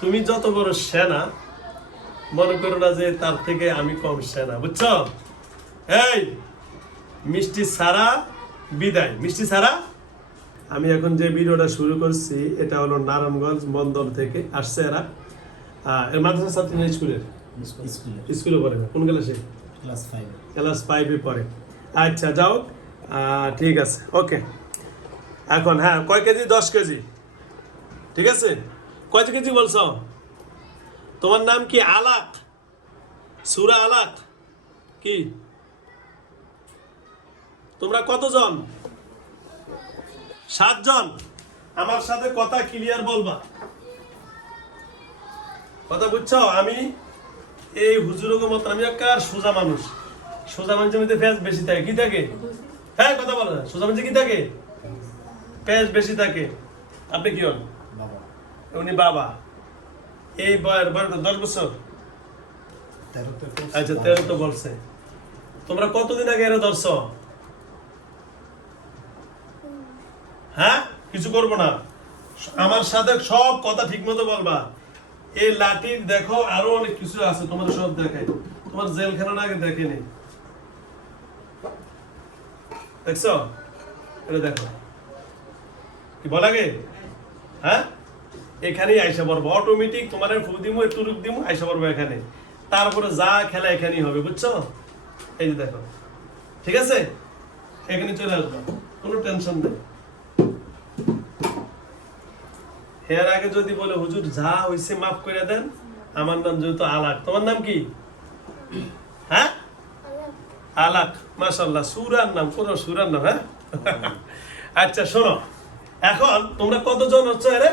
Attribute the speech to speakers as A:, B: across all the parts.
A: তুমি যত বড় সেনা মনে করো না যে তার থেকে আমি কম সেনা বুঝছ? এই মিষ্টি সারা বিদায়। মিষ্টি সারা? আমি এখন যে ভিডিওটা শুরু করছি এটা হলো নারায়ণগঞ্জ বন্দর থেকে আসছে এরা। এর মাদ্রাসা ছাত্রী না স্কুলের?
B: স্কুলে।
A: স্কুলে পড়ে না। কোন ক্লাসে?
B: ক্লাস ফাইভ
A: ক্লাস ফাইভে পড়ে। আচ্ছা যাও। ঠিক আছে। ওকে। এখন হ্যাঁ কয় কেজি? দশ কেজি। ঠিক আছে? কয় কেজি বলছো? তোমার নাম কি আলাক? সুরা আলাক? কি? তোমরা কতজন? সাতজন? আমার সাথে কথা ক্লিয়ার বলবা। কথা বুঝছ? আমি এই হুজুরকে মত আমি একটা সোজা মানুষ। সোজা মানুষের মধ্যে ফ্যাস বেশি থাকে। কি থাকে? হ্যাঁ কথা বলো। সোজা মানুষে কি থাকে? ফ্যাস বেশি থাকে। আপনি কি হন? উনি বাবা। এই বয়ের বয়স? দশ বছর? আচ্ছা তেরো তো বলছে। তোমরা কতদিন আগে এরা ধরছ? হ্যাঁ? কিছু করব না। আমার সাথে সব কথা ঠিক মতো বলবা। এই লাঠির দেখো আরও অনেক কিছু আছে তোমার সব দেখাই তোমার জেলখানা আগে দেখেনি। দেখছ? এটা দেখো। কি বলা গে হ্যাঁ? এখানেই আইসা পড়ব। অটোমেটিক তোমার ফু দিমু একটু রূপ দিমু আইসা পড়ব এখানে। তারপরে যা খেলা এখানেই হবে বুঝছ? এই যে দেখো। ঠিক আছে? এখানে চলে আসব। কোনো টেনশন নেই। এর আগে যদি বলে হুজুর যা হইছে মাফ করে দেন আমার নাম যেহেতু আলাক। তোমার নাম কি? হ্যাঁ? আলাক। মাশাল্লাহ সুরার নাম কোন সুরার নাম হ্যাঁ? আচ্ছা শোনো। এখন তোমরা কতজন হচ্ছে আরে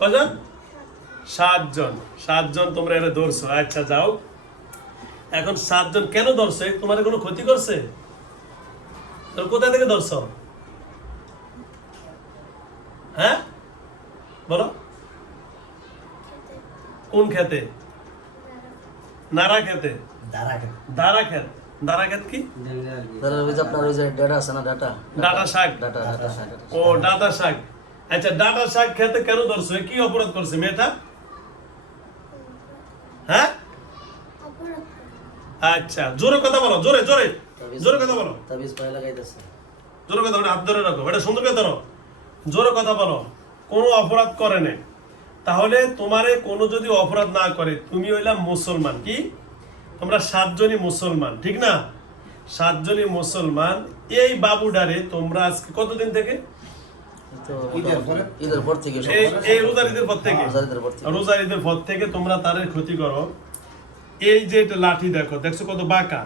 A: কজন সাতজন। সাতজন তোমরা এরা ধরছো। আচ্ছা যাও। এখন সাতজন কেন ধরছে? তোমার কোনো ক্ষতি করছে? তোর কোথা থেকে ধরছো? হ্যাঁ? বলো। কোন খেতে? নারা খেতে দারা খেত দারা খেত কি
C: আপনার ওই যে ডাটা আছে না ডাটা?
A: ডাটা শাক।
C: ডাটা ডাটা শাক।
A: ও ডাটা শাক। আচ্ছা ডাটা শাক খেতে কেন ধরছো? কি অপরাধ করছে মেয়েটা? হ্যাঁ? আচ্ছা জোরে কথা বলো জোরে জোরে জোরে কথা বলো। জোরে কথা বলো হাত ধরে রাখো। এটা সুন্দর করে ধরো। জোরে কথা বলো কোনো অপরাধ করে নাই। তাহলে তোমারে কোনো যদি অপরাধ না করে তুমি হইলাম মুসলমান। কি? তোমরা সাতজনই মুসলমান ঠিক না? সাতজনই মুসলমান। এই বাবুডারে তোমরা আজকে কতদিন থেকে?
B: ঈদের পর?
C: থেকে
A: এই এই রোজার ঈদের পর থেকে?
C: রোজার পর থেকে।
A: রোজার ঈদের পর থেকে তোমরা তাদের ক্ষতি করো। এই যে লাঠি দেখো দেখছ কত বাঁকা?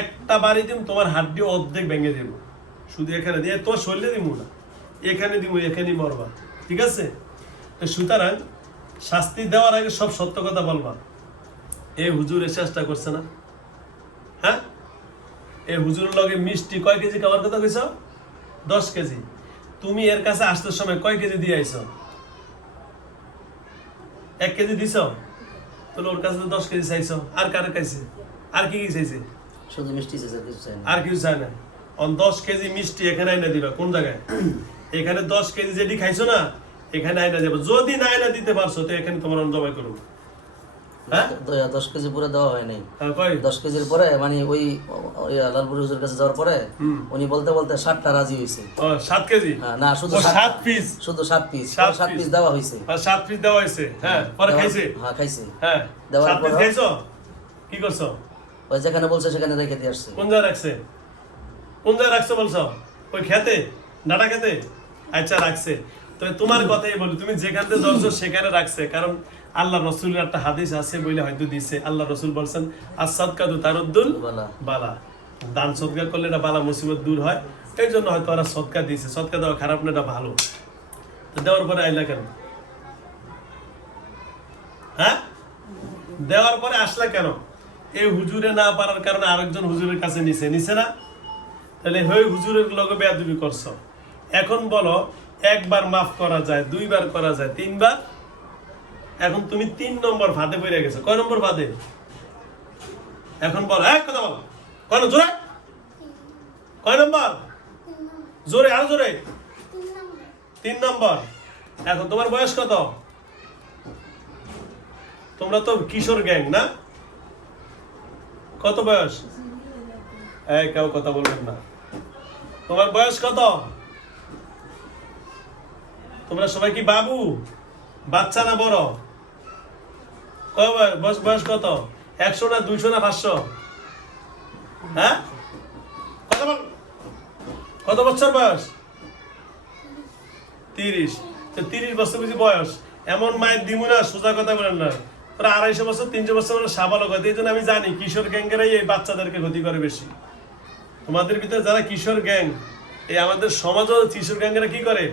A: একটা বাড়ি দিম তোমার হাড্ডি অর্ধেক ভেঙে দেব। শুধু এখানে দিয়ে তোমার শরীরে দিব না এখানে দিব এখানেই মরবা ঠিক আছে? সুতরাং শাস্তি দেওয়ার আগে সব সত্য কথা বলবা। এই হুজুরে চেষ্টা করছে না? হ্যাঁ? এই হুজুরের লগে মিষ্টি কয় কেজি খাওয়ার কথা কইছ? দশ কেজি। তুমি এর কাছে আসতে সময় কয় কেজি দিয়ে আইছো? এক কেজি দিছ? তাহলে ওর কাছে তো দশ কেজি চাইছো। আর কার খাইছে আর কি কি চাইছে?
C: শুধু মিষ্টি চেয়েছে কিছু চাই না।
A: আর কিছু চায় না। অন দশ কেজি মিষ্টি এখানে আইনা দিবা কোন জায়গায়? এখানে দশ কেজি যেটি খাইছো না এখানে আইনা যাব যদি না আইনা দিতে পারছ তো এখানে তোমার অন জবাই করব
C: দশ কেজি পুরো দেওয়া হয় নাই।
A: হ্যাঁ,
C: দশ কেজির পরে মানে ওই লালপুর হুজুর কাছে যাওয়ার পরে উনি বলতে বলতে ষাটটা রাজি হয়েছে
A: সাত কেজি?
C: হ্যাঁ, না শুধু সাত-
A: পিস
C: শুধু সাত পিস
A: সাত
C: পিস দেওয়া হয়েছে
A: সাত পিস দেওয়া হয়েছে হ্যাঁ পরে খাইছে?
C: হ্যাঁ খাইছে।
A: হ্যাঁ
C: দেওয়ার পর-
A: কি করছ?
C: ওই যেখানে বলছে সেখানে রেখে দিয়ে আসছে।
A: কোন জায়গায় রাখছে? কোন জায়গায় রাখছে বলছো? ওই খেতে? ডাটা খেতে? আচ্ছা রাখছে। তো তোমার কথাই বলি তুমি যেখানে ধরছো সেখানে রাখছে। কারণ আল্লাহ রসুলের একটা হাদিস আছে বলে হয়তো দিছে। আল্লাহ রসুল বলছেন আসাদ কাদু তারুদ্দুল
C: বালা।
A: দান সদকা করলে এটা বালা মুসিবত দূর হয়। এই জন্য হয়তো ওরা সদকা দিয়েছে। সদকা দেওয়া খারাপ না এটা ভালো। তো দেওয়ার পরে আইলা কেন? হ্যাঁ? দেওয়ার পরে আসলা কেন? এই হুজুরে না পারার কারণে আরেকজন হুজুরের কাছে নিছে। নিছে না? তাহলে হই হুজুরের লগে বেয়াদবি করছ। এখন বলো একবার মাফ করা যায় দুইবার করা যায় তিনবার? এখন তুমি তিন নম্বর ফাঁদে পড়ে গেছো। কয় নম্বর ফাঁদে? এখন বলো, এক কথা বলো। কয় নম্বর? জোরে? কয় নম্বর? জোরে, আরও জোরে। তিন নম্বর। এখন তোমার বয়স কত? তোমরা তো কিশোর গ্যাং, না? কত বয়স? এই কেউ কথা বলবেন না। তোমার বয়স কত? তোমরা সবাই কি বাবু? বাচ্চা না বড়? কয় বয়স- বয়স বয়স কত? একশো না দুইশো না পাঁচশো? হ্যাঁ? কত কত বছর বয়স? তিরিশ। তিরিশ বছর বুঝি বয়স। এমন মায়ের দিমু না সোজা কথা বলেন না। প্রায় আড়াইশো বছর, তিনশো বছর মানে সাবালক হয় এই জন্য আমি জানি কিশোর গ্যাংকেরাই এই বাচ্চাদেরকে ক্ষতি করে বেশি। তোমাদের ভিতরে যারা কিশোর গ্যাং, এই আমাদের সমাজও কিশোর গ্যাংরা কি করে?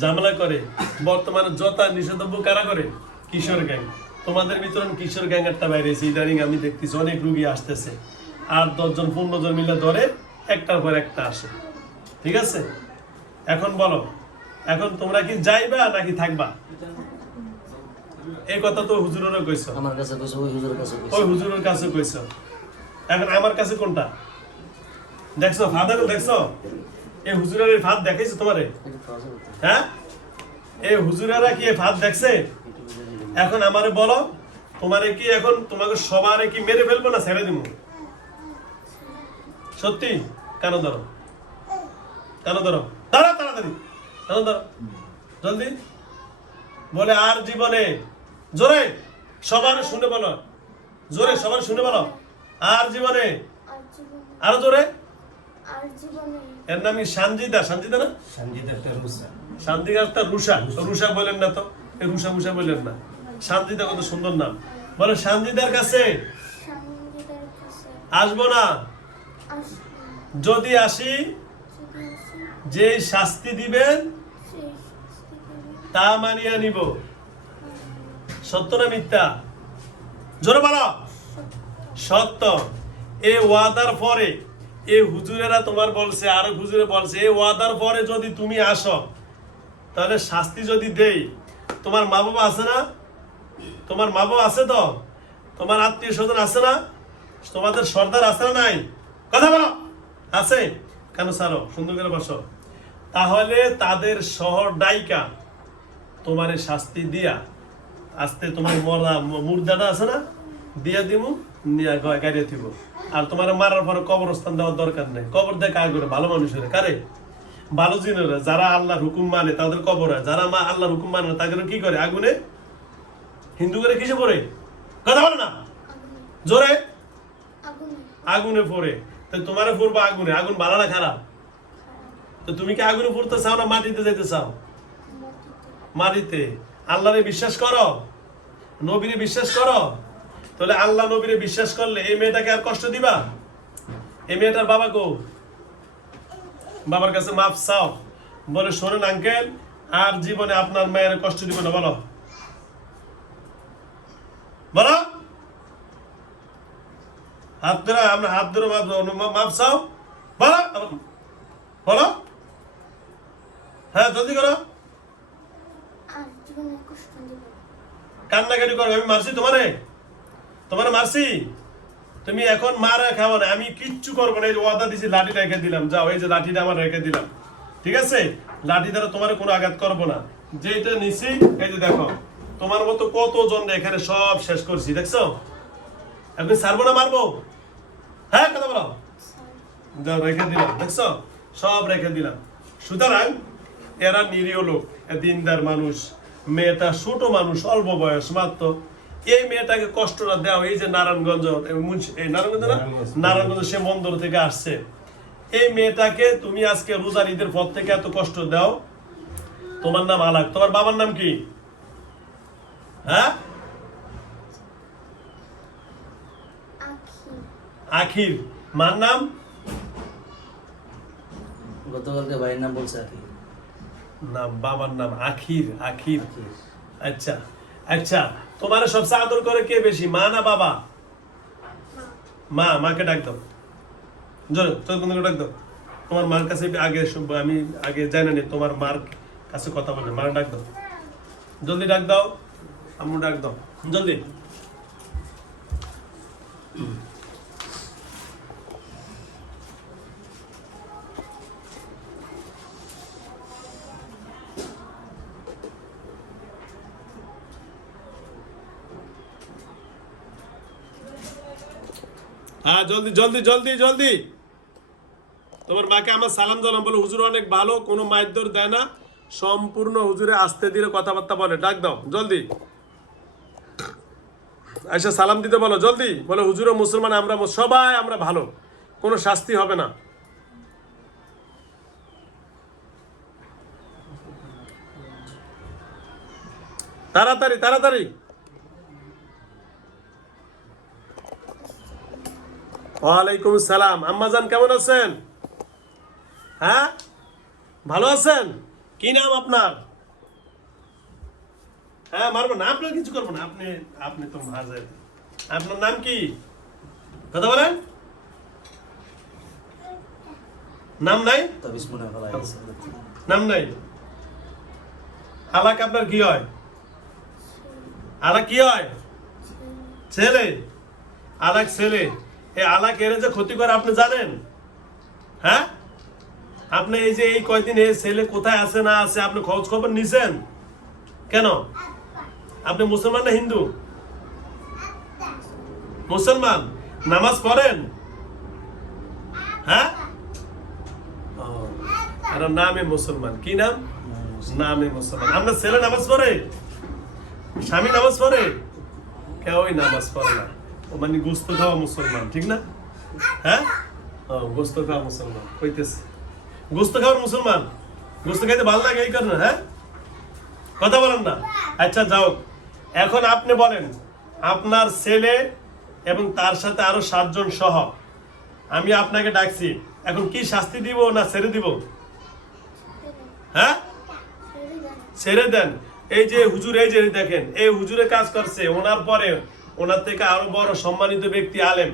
A: ঝামেলা করে। বর্তমানে যথা নিষেধব্য কারা করে? কিশোর গ্যাং। তোমাদের ভিতরে কিশোর গ্যাং একটা বাইরেছে ইদানিং আমি দেখতেছি অনেক রুগী আসতেছে। আর দশজন পনেরো জন মিলে ধরে একটার পর একটা আসে। ঠিক আছে? এখন বলো এখন তোমরা কি যাইবা নাকি থাকবা? এই কথা তো হুজুরেরও কইছ।
C: আমার কাছে কইছে ওই হুজুরের কাছে
A: ওই হুজুরের কাছে কইছ। এখন আমার কাছে কোনটা? দেখছ ফাদার দেখছ? এই হুজুরের ফাঁদ দেখাইছো তোমারে? হ্যাঁ? এই হুজুরারা কি ফাঁদ দেখছে? এখন আমারে বলো তোমারে কি এখন তোমাকে সবারে কি মেরে ফেলব না ছেড়ে দিব? সত্যি? কেন ধরো? কেন ধরো? দাঁড়া তাড়াতাড়ি। কেন ধরো? জলদি। বলে আর জীবনে। জোরে। সবার শুনে বলো। জোরে সবার শুনে বলো। আর জীবনে।
D: আর
A: আরও জোরে।
D: আর জীবনে।
A: এর নাম কি সানজিদা? সানজিদা না?
B: রুসা
A: শান্তি গাছটা রুষা রুষা বলেন না তো। রুষা মুষা বললেন না। শান্তিদা কত সুন্দর নাম। বলে শান্তিদার কাছে?
D: কাছে।
A: আসব না? যদি আসি যে শাস্তি দিবেন তা মানিয়া নিব। সত্য না মিথ্যা? জোরে বলো। সত্য। এ ওয়াদার পরে এ হুজুরেরা তোমার বলছে আর হুজুরে বলছে এ ওয়াদার পরে যদি তুমি আসো তাহলে শাস্তি যদি দেই তোমার মা বাবা আছে না? তোমার মা বাবা আছে তো? তোমার আত্মীয় স্বজন আছে না? তোমাদের সর্দার আছে না নাই? কথা বলো। আছে। কেন সারো সুন্দর করে বসো। তাহলে তাদের শহর ডাইকা। তোমারে শাস্তি দিয়া। আস্তে তোমার মরা মুর্দাটা আছে না? দিয়া দিমু, নিয়া গাড়িয়ে দিব আর তোমার মারার পরে কবরস্থান দেওয়ার দরকার নেই। কবর দেয় কাজ করে। ভালো মানুষের কারে? ভালো জিনেরা। যারা আল্লাহর হুকুম মানে তাদের কবর হয়। যারা মা আল্লাহর হুকুম মানে তাদের কি করে? আগুনে হিন্দু করে কিসে পড়ে? কথা বলো না। জোরে?
D: আগুনে।
A: পড়ে তো তোমারে পড়ব আগুনে। আগুন ভালো না খারাপ। তো তুমি কি আগুনে পড়তে চাও না মাটিতে যেতে চাও?
D: মাটিতে।
A: আল্লাহরে বিশ্বাস করো? নবীরে বিশ্বাস করো? তাহলে আল্লাহ নবীরে বিশ্বাস করলে এই মেয়েটাকে আর কষ্ট দিবা? এই মেয়েটার বাবা কো বাবার কাছে মাপ চাও। বলে শোনেন আঙ্কেল আর জীবনে আপনার মায়ের কষ্ট দিব না বলো। বলো হাত ধরে আমরা হাত ধরে মাপ চাও? বলো বলো। হ্যাঁ জলদি করো। কান্নাকাটি করো আমি মারছি তোমারে। তোমারে মারছি। তুমি এখন মারা খাব না আমি কিচ্ছু করব না। এই যে ওয়াদা দিছি লাঠি রেখে দিলাম। যাও এই যে লাঠিটা আমার রেখে দিলাম। ঠিক আছে? লাঠি দ্বারা তোমার কোনো আঘাত করব না। যেটা নিছি এই যে দেখো। তোমার মতো কতজন এখানে সব শেষ করছি দেখছ? এখন ছাড়বো না মারবো? হ্যাঁ কথা বলো। রেখে দিলাম দেখছ? সব রেখে দিলাম। সুতরাং এরা নিরীহ লোক দিনদার মানুষ মেয়েটা ছোট মানুষ অল্প বয়স মাত্র। এই মেয়েটাকে কষ্টটা দেওয়া এই যে নারায়ণগঞ্জ এই নারায়ণগঞ্জ না?
B: নারায়ণগঞ্জ।
A: সে বন্দর থেকে আসছে। এই মেয়েটাকে তুমি আজকে রোজার ঈদের পর থেকে এত কষ্ট দাও। তোমার নাম আলাক তোমার বাবার নাম কি? হ্যাঁ? আখির। মার নাম?
C: গতকালকে ভাইয়ের নাম বলছে আর কি
A: না বাবার নাম আখির আখির। আচ্ছা আচ্ছা তোমার সবচেয়ে আদর করে কে বেশি মা না বাবা? মা। মাকে ডাক দাও। জোরে চল বন্ধুকে ডাক দাও। তোমার মার কাছে আগে আমি আগে জানি না তোমার মার কাছে কথা বলে মার ডাক দাও। জলদি ডাক দাও। জলদি। হ্যাঁ জলদি জলদি জলদি জলদি। তোমার মাকে আমার সালাম জানাম বলে, হুজুর অনেক ভালো, কোনো মাইদ্যর দেয় না। সম্পূর্ণ হুজুরে আসতে দিলে কথাবার্তা বলে। ডাক দাও, জলদি। আচ্ছা সালাম দিতে বলো, জলদি। বলো, হুজুরও মুসলমান, আমরা সবাই আমরা ভালো। কোনো শাস্তি হবে না। তাড়াতাড়ি তাড়াতাড়ি। ওয়ালাইকুম সালাম। আম্মাজান কেমন আছেন? হ্যাঁ? ভালো আছেন? কি নাম আপনার? হ্যাঁ মারবো না। আপনার কিছু করব না। আপনি আপনি তো আপনার নাম কি? কথা বলেন। নাম নাই। নাম নাই? আপনার কি হয়? আলাক কি হয়? ছেলে। আলাক ছেলে। এই আলাক এর যে ক্ষতি করে আপনি জানেন? হ্যাঁ? আপনি এই যে এই কয়দিন এই ছেলে কোথায় আছে না আছে আপনি খোঁজ খবর নিছেন? কেন? আপনি মুসলমান না হিন্দু? মুসলমান। নামাজ পড়েন? হ্যাঁ? আর নামে মুসলমান। কি নাম? নামে মুসলমান। আপনার ছেলে নামাজ পড়ে? স্বামী নামাজ পড়ে? কেউই নামাজ পড়ে না। ও মানে গোস্ত খাওয়া মুসলমান, ঠিক না? হ্যাঁ? গোস্ত খাওয়া মুসলমান। কইতেছে। গোস্ত খাওয়ার মুসলমান? গোস্ত খাইতে ভালো লাগে এই কারণে হ্যাঁ? কথা বলেন না। আচ্ছা যাও। এখন আপনি বলেন, আপনার ছেলে এবং তার সাথে আরও সাতজন সহ, আমি আপনাকে ডাকছি, এখন কি শাস্তি দিব না ছেড়ে দিব? হ্যাঁ? ছেড়ে দেন। এই যে হুজুর, এই যে দেখেন, এই হুজুরে কাজ করছে, ওনার পরে ওনার থেকে আরও বড় সম্মানিত ব্যক্তি আলেম,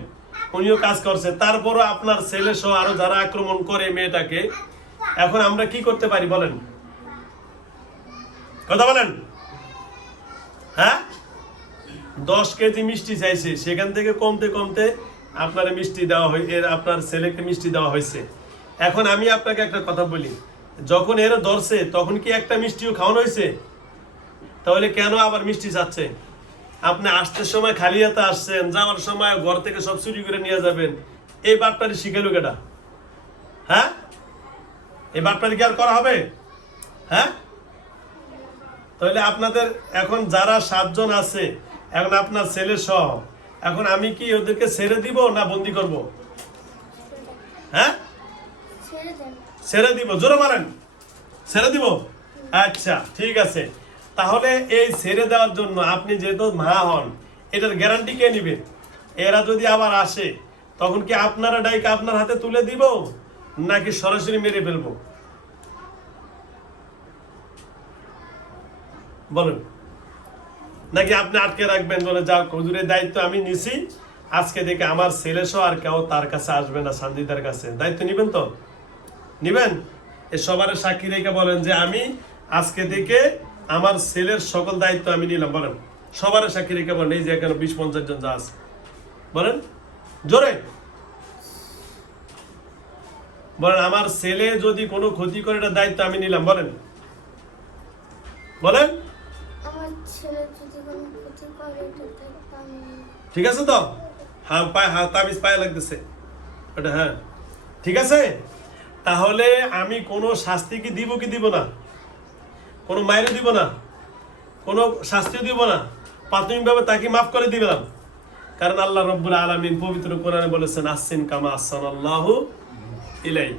A: উনিও কাজ করছে। তারপরও আপনার ছেলে সহ আরও যারা আক্রমণ করে মেয়েটাকে, এখন আমরা কি করতে পারি বলেন? কথা বলেন। হ্যাঁ? দশ কেজি মিষ্টি চাইছে। সেখান থেকে কমতে কমতে আপনার মিষ্টি দেওয়া হয় এর আপনার ছেলেকে মিষ্টি দেওয়া হয়েছে। এখন আমি আপনাকে একটা কথা বলি। যখন এরা ধরছে, তখন কি একটা মিষ্টিও খাওয়ানো হয়েছে? তাহলে কেন আবার মিষ্টি চাচ্ছে? আপনি আসতে সময় খালি হাতে আসছেন, যাওয়ার সময় ঘর থেকে সব চুরি করে নিয়ে যাবেন। এই বাটপারি শিখালো কেটা হ্যাঁ? এই বাটপারি কি আর করা হবে? হ্যাঁ? তাহলে আপনাদের এখন যারা সাতজন আছে এখন আপনার ছেলে সহ এখন আমি কি ওদেরকে ছেড়ে দিব না বন্দি করব? হ্যাঁ? ছেড়ে দিব জোরে মারেন। ছেড়ে দিব? আচ্ছা ঠিক আছে। তাহলে এই ছেড়ে দেওয়ার জন্য আপনি যেহেতু মা হন এটার গ্যারান্টি কে নিবে? এরা যদি আবার আসে তখন কি আপনারা ডাইকে আপনার হাতে তুলে দিব নাকি সরাসরি মেরে ফেলব? বলেন। নাকি আপনি আটকে রাখবেন বলে যা হুজুরের দায়িত্ব আমি নিছি, আজকে থেকে আমার ছেলে সহ আর কেউ তার কাছে আসবে না সান্দিদার কাছে। দায়িত্ব নিবেন তো? নিবেন? এ সবার সাক্ষী রেখে বলেন যে আমি আজকে থেকে আমার ছেলের সকল দায়িত্ব আমি নিলাম। বলেন, সবার সাক্ষী রেখে বলেন, এই যে এখানে বিশ পঞ্চাশ জন যা আছে। বলেন, জোরে। বলেন, আমার ছেলে যদি কোনো ক্ষতি করে এটা দায়িত্ব আমি নিলাম। বলেন। বলেন ঠিক আছে তো? হ্যাঁ পায়ে হ্যাঁ তাবিজ পায়ে লাগতেছে। ওটা হ্যাঁ। ঠিক আছে? তাহলে আমি কোনো শাস্তি কি দিব কি দিব না? কোনো মায়ের দিব না? কোনো শাস্তিও দিব না? প্রাথমিকভাবে তাকে মাফ করে দিলাম কারণ আল্লাহ রব্বুল আলমিন পবিত্র কোরআনে বলেছেন আসছেন কামা আসান আল্লাহ ইলাই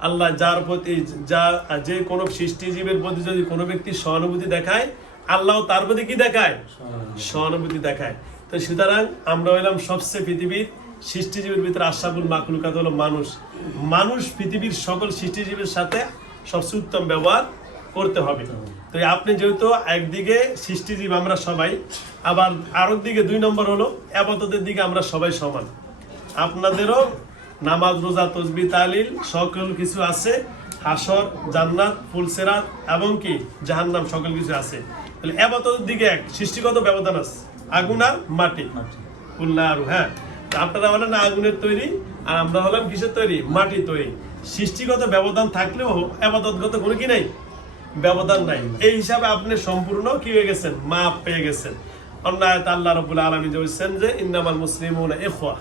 A: আল্লাহ যার প্রতি যা যে কোনো সৃষ্টিজীবের প্রতি যদি কোনো ব্যক্তি সহানুভূতি দেখায় আল্লাহ তার প্রতি কি দেখায়? সহানুভূতি দেখায়। তো সুতরাং আমরা হইলাম সবচেয়ে পৃথিবীর সৃষ্টিজীবীর ভিতরে আশাবুল মাকলুকাত হলো মানুষ। মানুষ পৃথিবীর সকল সৃষ্টিজীবীর সাথে সবচেয়ে উত্তম ব্যবহার করতে হবে। তো আপনি যেহেতু একদিকে সৃষ্টিজীব আমরা সবাই, আবার আরেক দিকে দুই নম্বর হলো আপাততের দিকে আমরা সবাই সমান। আপনাদেরও নামাজ, রোজা, তসবি, তালিল সকল কিছু আছে। হাসর, জান্নাত, ফুলসেরাত এবং কি? জাহান্নাম সকল কিছু আছে। তাহলে আপাততের দিকে এক সৃষ্টিগত ব্যবধান আছে। আগুন আর মাটি। খুলনা আরু হ্যাঁ। আপনারা হলেন আগুনের তৈরি আর আমরা হলাম কিসের তৈরি? মাটি তৈরি। সৃষ্টিগত ব্যবধান থাকলেও আপাততগত কোনো কি নাই? ব্যবধান নাই। এই হিসাবে আপনি সম্পূর্ণ কি হয়ে গেছেন? মাপ পেয়ে গেছেন। অন্যায় আল্লাহ রাব্বুল আলামিন যে বলছেন যে ইন্নামাল মুসলিম ইখওয়া।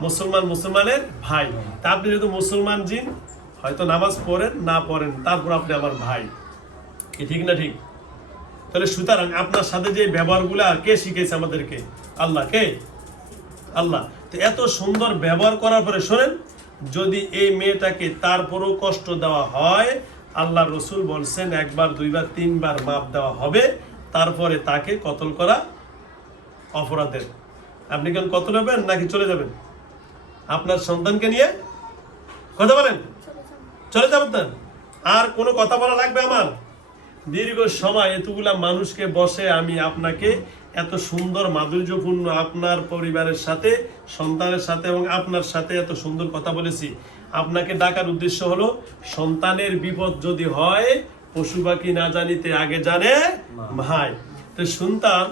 A: মুসলমান মুসলমানের ভাই। তা আপনি যেহেতু মুসলমান জিন হয়তো নামাজ পড়েন না পড়েন তারপর আপনি আমার ভাই। কি ঠিক না ঠিক? তাহলে সুতরাং আপনার সাথে যে ব্যবহারগুলা কে শিখেছে আমাদেরকে? আল্লাহ কে? আল্লাহ। তো এত সুন্দর ব্যবহার করার পরে শোনেন যদি এই মেয়েটাকে তারপরও কষ্ট দেওয়া হয় আল্লাহ রসুল বলছেন একবার দুইবার তিনবার মাপ দেওয়া হবে তারপরে তাকে কতল করা অপরাধের। আপনি কেন কতল হবেন নাকি চলে যাবেন? আপনার সন্তানকে নিয়ে? কথা বলেন।
D: চলে যাব।
A: চলে যাবেন আর কোনো কথা বলা লাগবে আমার? দীর্ঘ সময় এতগুলা মানুষকে বসে আমি আপনাকে এত সুন্দর মাধুর্যপূর্ণ আপনার পরিবারের সাথে, সন্তানের সাথে এবং আপনার সাথে এত সুন্দর কথা বলেছি। আপনাকে ডাকার উদ্দেশ্য হলো, সন্তানের বিপদ যদি হয়, পশু পাখি না জানিতে আগে জানে ভাই। তো সন্তান,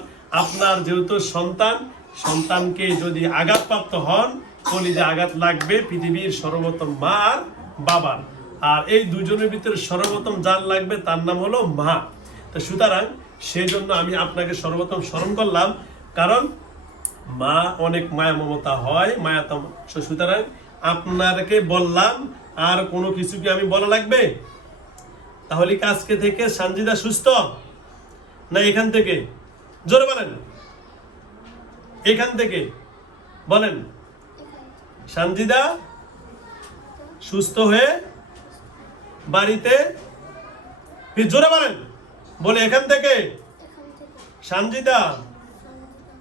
A: আপনার যেহেতু সন্তান, সন্তানকে যদি আঘাতপ্রাপ্ত হন, কলিজে আঘাত লাগবে, পৃথিবীর সর্বপ্রথম মা আর বাবার। আর এই দুজনের ভিতরে সর্বপ্রথম যার লাগবে তার নাম হলো মা। তো সুতরাং সেজন্য আমি আপনাকে সর্বপ্রথম স্মরণ করলাম, কারণ মা অনেক মায়া মমতা হয় মায়াতম সুতরাং আপনাকে বললাম, আর কোনো কিছু কি আমি বলা লাগবে? তাহলে কি আজকে থেকে সানজিদা সুস্থ? না এখান থেকে? জোরে বলেন। এখান থেকে? বলেন। সানজিদা সুস্থ হয়ে বাড়িতে? জোরে বলেন? বলে এখান থেকে?
D: এখান থেকে
A: সানজিদা,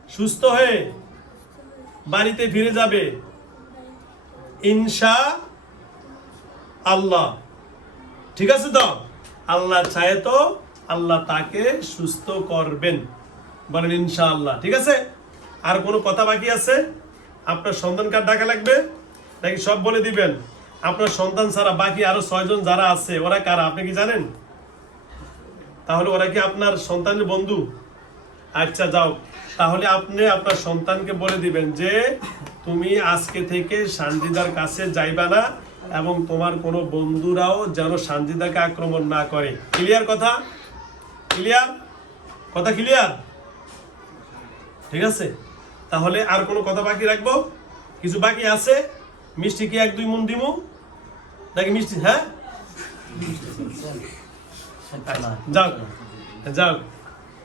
A: সুস্থ হয়ে বাড়িতে ফিরে যাবে। ইনশা আল্লাহ। ঠিক আছে তো? আল্লাহ চায় তো আল্লাহ তাকে সুস্থ করবেন। বলেন ইনশা আল্লাহ। ঠিক আছে? আর কোনো কথা বাকি আছে? আপনার সন্তান কার ডাকা লাগবে? নাকি সব বলে দিবেন? আপনার সন্তান ছাড়া বাকি আরও ছয়জন যারা আছে, ওরা কারা? আপনি কি জানেন? তাহলে ওরা কি আপনার সন্তানের বন্ধু? আচ্ছা যাও। তাহলে আপনি আপনার সন্তানকে বলে দিবেন যে, তুমি আজকে থেকে সানজিদার কাছে যাইবা না এবং তোমার কোনো বন্ধুরাও যেন সানজিদাকে আক্রমণ না করে। ক্লিয়ার কথা? ক্লিয়ার কথা ক্লিয়ার ঠিক আছে? তাহলে আর কোনো কথা বাকি রাখব? কিছু বাকি আছে? মিষ্টি কি এক, দুই মন দিমু? নাকি মিষ্টি হ্যাঁ যাও যাও।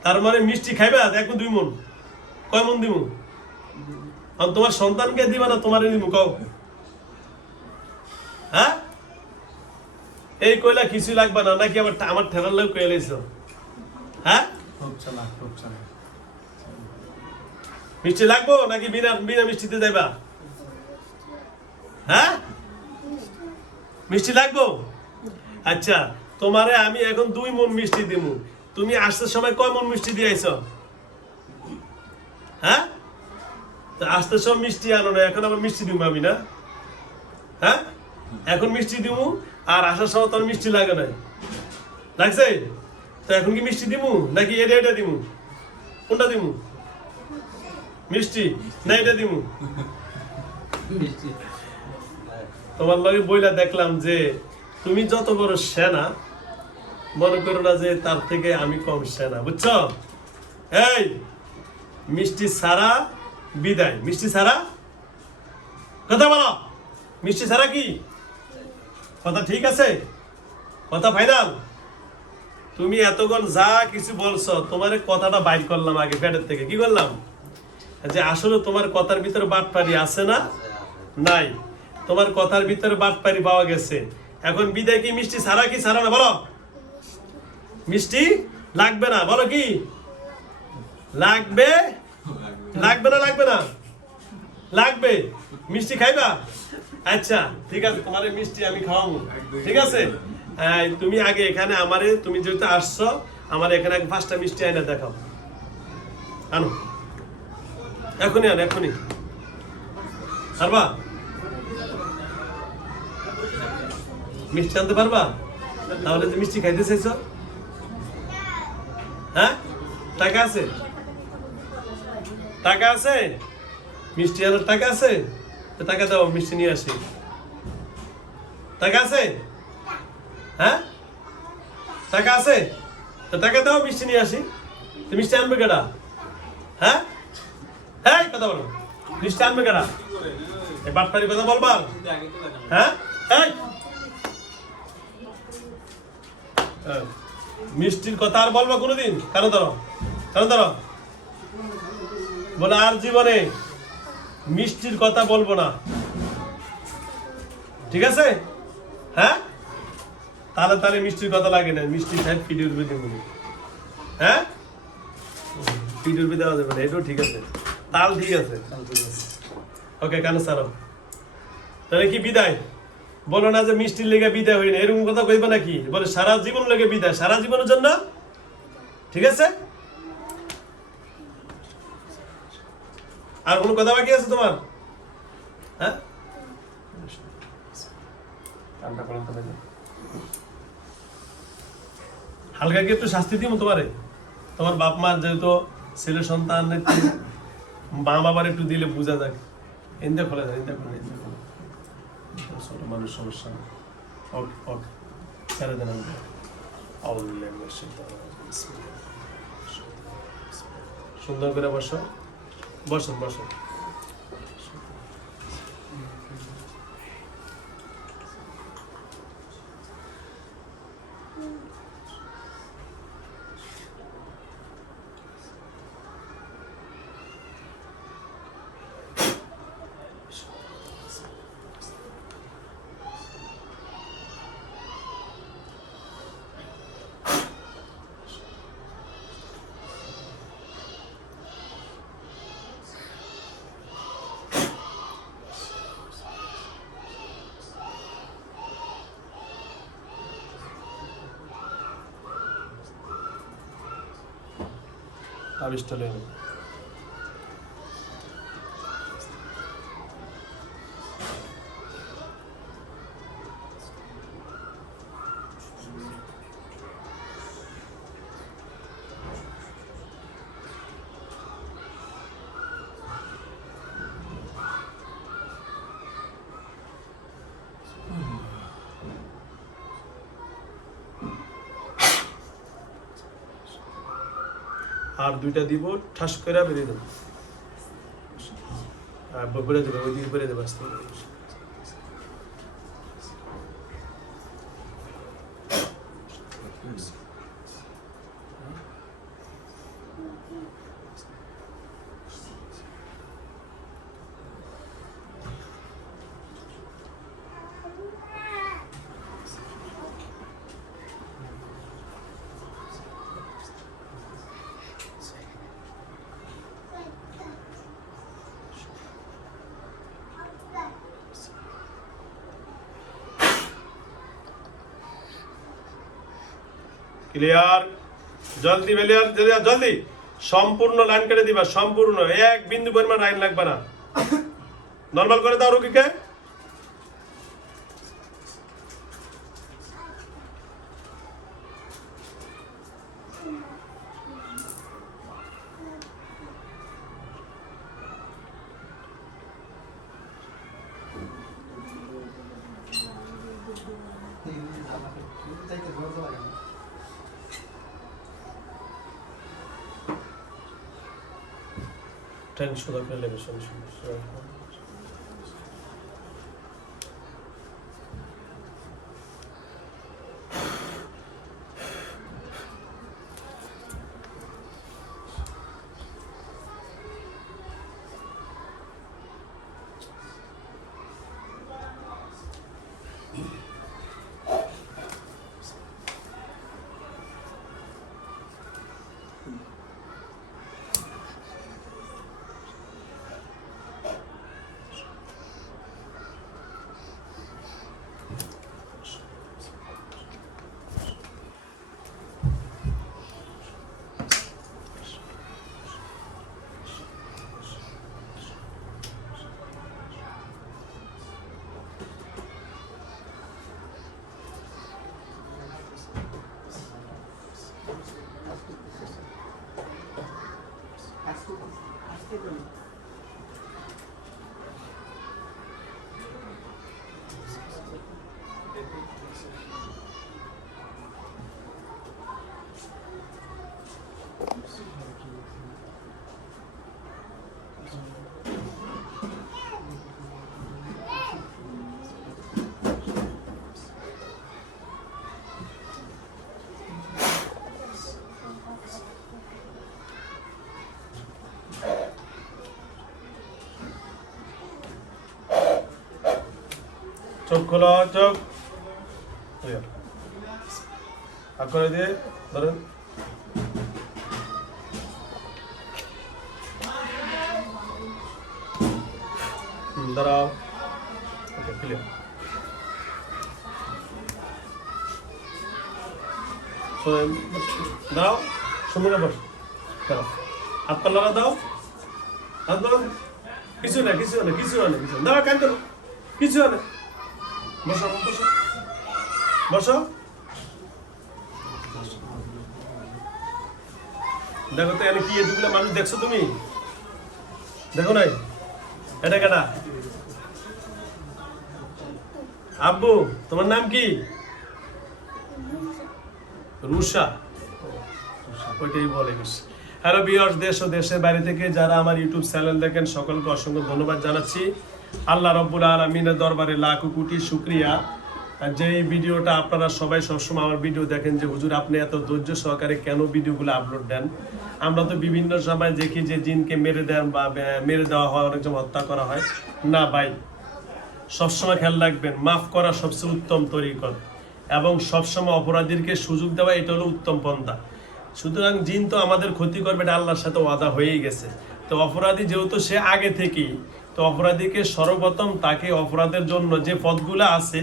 A: তার মানে মিষ্টি খাইবা? দেখো দুই মন। কয় মন আর তোমার সন্তানকে দিবা না তোমার দিমু, কও। হ্যাঁ? এই কইলা কিছু লাগবে না, নাকি আমার আমার ঠেলার লোক কয়ে লাইছো? হ্যাঁ? মিষ্টি লাগবো, নাকি বিনা বিনা মিষ্টিতে যাইবা? হ্যাঁ? মিষ্টি লাগবো? আচ্ছা তোমারে আমি এখন দুই মন মিষ্টি দিব তুমি আসতে সময় কয় মন মিষ্টি দিয়েছ হ্যাঁ? আসতে সময় মিষ্টি আনো না, এখন আবার মিষ্টি দিব আমি না? হ্যাঁ? এখন মিষ্টি দিমু, আর আসার সময় তোর মিষ্টি লাগে না লাগছে? তো এখন কি মিষ্টি দিমু, নাকি এটা এটা দিমু? কোনটা দিমু? মিষ্টি, না এটা দিমু? তোমার লগে বইলা দেখলাম যে তুমি যত বড় সেনা মনে করো না যে তার থেকে আমি কম সেনা বুঝছ? এই মিষ্টি সারা বিদায়। মিষ্টি সারা? কথা বলো। মিষ্টি সারা কি? কথা ঠিক আছে? কথা ফাইনাল তুমি এতক্ষণ যা কিছু বলছো তোমার কথাটা বাইর করলাম আগে পেটের থেকে। কি করলাম? যে আসলে তোমার কথার ভিতরে বাটপারি আছে না? নাই। তোমার কথার ভিতরে বাদ বাটপারি পাওয়া গেছে। এখন বিদায় কি মিষ্টি ছাড়া কি ছাড়া না, বলো? মিষ্টি লাগবে না, বলো কি? লাগবে? লাগবে না লাগবে না? লাগবে। মিষ্টি খাইবা? আচ্ছা ঠিক আছে, তোমার মিষ্টি আমি খাওয়াবো। ঠিক আছে? তুমি আগে এখানে আমারে, তুমি যেহেতু আসছো, আমার এখানে এক পাঁচটা মিষ্টি আইনা দেখাও। আনো। এখনই আনো, এখনই। পারবা মিষ্টি আনতে পারবা? তাহলে তুমি মিষ্টি খাইতে চাইছো? হ্যাঁ? টাকা আছে? টাকা আছে? মিষ্টি আনার টাকা আছে? টাকা দাও, মিষ্টি নিয়ে আসি। টাকা আছে? হ্যাঁ? টাকা আছে? তো টাকা দাও, মিষ্টি নিয়ে আসি। তো মিষ্টি আনবে কেডা? হ্যাঁ? হ্যাঁ কথা বলো। মিষ্টি আনবে এই বাটপারি কথা বলবার? হ্যাঁ? হ্যাঁ। মিষ্টির কথা আর বলব কোনোদিন? কেন ধরো কেন ধরো। বলে আর জীবনে মিষ্টির কথা বলব না। ঠিক আছে? হ্যাঁ? তাহলে তাহলে মিষ্টির কথা লাগে না। মিষ্টি সাহেব ভিডিও বলি হ্যাঁ? ভিডিওর ভিডিও দেওয়া যাবে না এটাও ঠিক আছে। তাল ঠিক আছে। ওকে কেন স্যার তাহলে কি বিদায়? বলো না যে মিষ্টির লেগে বিদায় হই না এরকম কথা কইবে নাকি? বলে সারা জীবন লেগে বিদায় সারা জীবনের জন্য? ঠিক আছে? আর কোনো কথা বাকি আছে তোমার? হ্যাঁ। হালকা কি একটু শাস্তি দিব তোমারে? তোমার বাপ মা যেহেতু ছেলে সন্তান মা বাবার একটু দিলে বোঝা যাক। এনতে খোলা যায় এনতে খোলা এনতে খোলা ছোট মানুষ সমস্যা নেই ওকে ওকে ছেড়ে দেন আমাকে আউযুবিল্লাহি মিনাশ শাইতানির রাজিম। বিসমিল্লাহির রহমানির রহিম। সুন্দর করে বসো বসুন বসুন నాకు দুইটা দিব ঠাস করে বেরিয়ে দেবো। আর দেবে ওই দিকে বেরিয়ে দেবে আস্তে ক্লিয়ার? জলদি বেলিয়ার জলদি। সম্পূর্ণ লাইন কেটে দিবা, সম্পূর্ণ। এক বিন্দু পরিমাণ লাইন লাগবে না। নর্মাল করে দাও রুগীকে। ট্রেন সোজা করে লেগে শুনে শুনে চোখ খোলো চোখ হাত করে দিয়ে ধরেন দাঁড়াও। ক্লিয়ার দাও সুন্দর বস দাও হাত পা লাগা দাও। হাত দাও কিছু না কিছু না কিছু না কিছু না। কিছু না। বসো বসো। বসো। দেখো তো এখানে কি এতগুলো মানুষ দেখছ তুমি? দেখো নাই? এটা কেটা আব্বু, তোমার নাম কি? রুষা ওইটাই বলে হ্যালো বিয়ার্স দেশ ও দেশের বাইরে থেকে যারা আমার ইউটিউব চ্যানেল দেখেন, সকলকে অসংখ্য ধন্যবাদ জানাচ্ছি। আল্লাহ রব্বুল আলমিনের দরবারে লাখ কোটি শুক্রিয়া। যে এই ভিডিওটা আপনারা সবাই সবসময় আমার ভিডিও দেখেন যে, হুজুর, আপনি এত ধৈর্য সহকারে কেন ভিডিওগুলো আপলোড দেন? আমরা তো বিভিন্ন সময় দেখি যে, জিনকে মেরে দেন বা মেরে দেওয়া হয়, অনেক সময় হত্যা করা হয়। না ভাই, সবসময় খেয়াল রাখবেন, মাফ করা সবচেয়ে উত্তম তরিকত। এবং সবসময় অপরাধীকে সুযোগ দেওয়া, এটা হলো উত্তম পন্থা। সুতরাং জিন তো আমাদের ক্ষতি করবে, এটা আল্লাহর সাথে ওয়াদা হয়েই গেছে। তো অপরাধী যেহেতু সে আগে থেকেই তো অপরাধীকে সর্বপ্রথম তাকে অপরাধের জন্য যে পথগুলো আছে,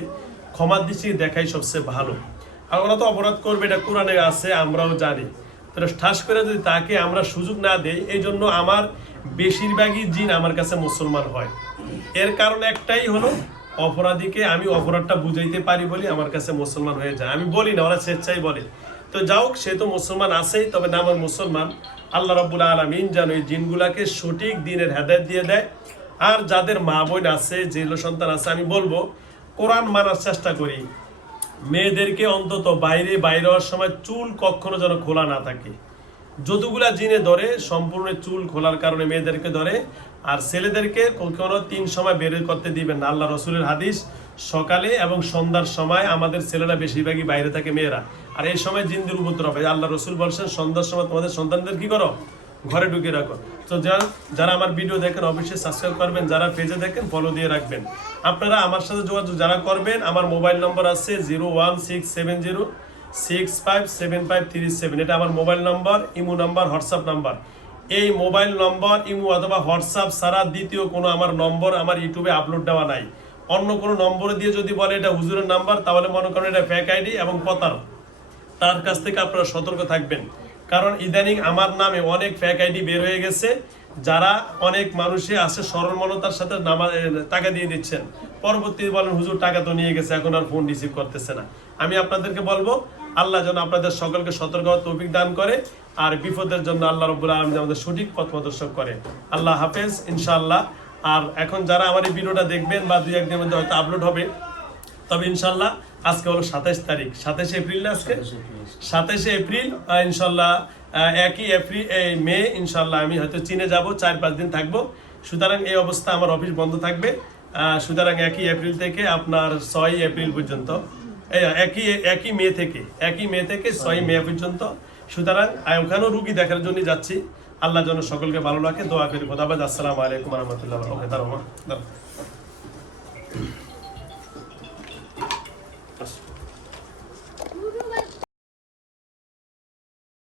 A: ক্ষমা দৃষ্টি দেখাই সবচেয়ে ভালো। আর ওরা তো অপরাধ করবে, এটা কোরআনে আছে, আমরাও জানি। তো ঠাস করে যদি তাকে আমরা সুযোগ না দেই, এই জন্য আমার বেশিরভাগই জিন আমার কাছে মুসলমান হয়। এর কারণ একটাই হলো, অপরাধীকে আমি অপরাধটা বুঝাইতে পারি বলে আমার কাছে মুসলমান হয়ে যায়। আমি বলি না, ওরা স্বেচ্ছাই বলে। তো যাও সে তো মুসলমান আছেই, তবে না আমার মুসলমান। আল্লাহ রব্বুল আলমিন যেন এই জিনগুলাকে সঠিক দিনের হেদায়ত দিয়ে দেয়। আর যাদের মা বোন আছে জেলো সন্তান আছে, আমি বলব, কোরআন মানার চেষ্টা করি। মেয়েদেরকে অন্তত বাইরে বাইরে হওয়ার সময় চুল কখনো যেন খোলা না থাকে। যতগুলা জিনে ধরে, সম্পূর্ণ চুল খোলার কারণে মেয়েদেরকে ধরে, আর ছেলেদেরকে কখনো তিন সময় বের করতে দিবেন না। আল্লাহ রসুলের হাদিস, সকালে এবং সন্ধ্যার সময় আমাদের ছেলেরা বেশিরভাগই বাইরে থাকে মেয়েরা। আর এই সময় জিনদের উপদ্রব হয়। আল্লাহ রসুল বলছেন, সন্ধ্যার সময় তোমাদের সন্তানদের কি করো? ঘরে ঢুকে রাখো। তো যারা যারা আমার ভিডিও দেখেন, অবশ্যই সাবস্ক্রাইব করবেন। যারা পেজে দেখেন ফলো দিয়ে রাখবেন। আপনারা আমার সাথে যোগাযোগ যারা করবেন, আমার মোবাইল নম্বর আছে zero one six seven zero six five seven five three seven এটা আমার mobile number Imo number WhatsApp number এই মোবাইল নম্বর ইমো অথবা হোয়াটসঅ্যাপ ছাড়া দ্বিতীয় কোনো আমার নম্বর আমার ইউটিউবে আপলোড দেওয়া নাই। অন্য কোনো নম্বর দিয়ে যদি বলে এটা হুজুরের নাম্বার তাহলে মনে করেন এটা ফেক আইডি এবং প্রতারক। তার কাছ থেকে আপনারা সতর্ক থাকবেন। কারণ ইদানিং আমার নামে অনেক ফ্যাক আইডি বের হয়ে গেছে, যারা অনেক মানুষে আছে সরলমনতার সাথে নামা টাকা দিয়ে দিচ্ছেন পরবর্তী বলেন, হুজুর, টাকা তো নিয়ে গেছে, এখন আর ফোন রিসিভ করতেছে না। আমি আপনাদেরকে বলব, আল্লাহ যেন আপনাদের সকলকে সতর্ক তৌফিক দান করে, আর বিপদের জন্য আল্লাহ রব্বুল আলম আমাদের সঠিক পথ প্রদর্শক করে। আল্লাহ হাফেজ, ইনশাআল্লাহ। আর এখন যারা আমার এই ভিডিওটা দেখবেন বা দুই একদিনের মধ্যে হয়তো আপলোড হবে, তবে ইনশাল্লাহ আজকে হলো সাতাইশ তারিখ। সাতাইশে এপ্রিল না আজকে? সাতাইশে এপ্রিল ইনশাল্লাহ একই এপ্রিল এই মে ইনশাল্লাহ আমি হয়তো চীনে যাব চার পাঁচ দিন থাকব। সুতরাং এই অবস্থা আমার অফিস বন্ধ থাকবে। সুতরাং একই এপ্রিল থেকে আপনার ছয় এপ্রিল পর্যন্ত এই, একই একই মে থেকে একই মে থেকে ছয় মে পর্যন্ত। সুতরাং ওখানেও রুগী দেখার জন্য যাচ্ছি। আল্লাহ যেন সকলকে ভালো রাখে দোয়া করি। খোদাবাদ আসসালামু আলাইকুম রহমতুল্লাহ ওকে দাঁড়ো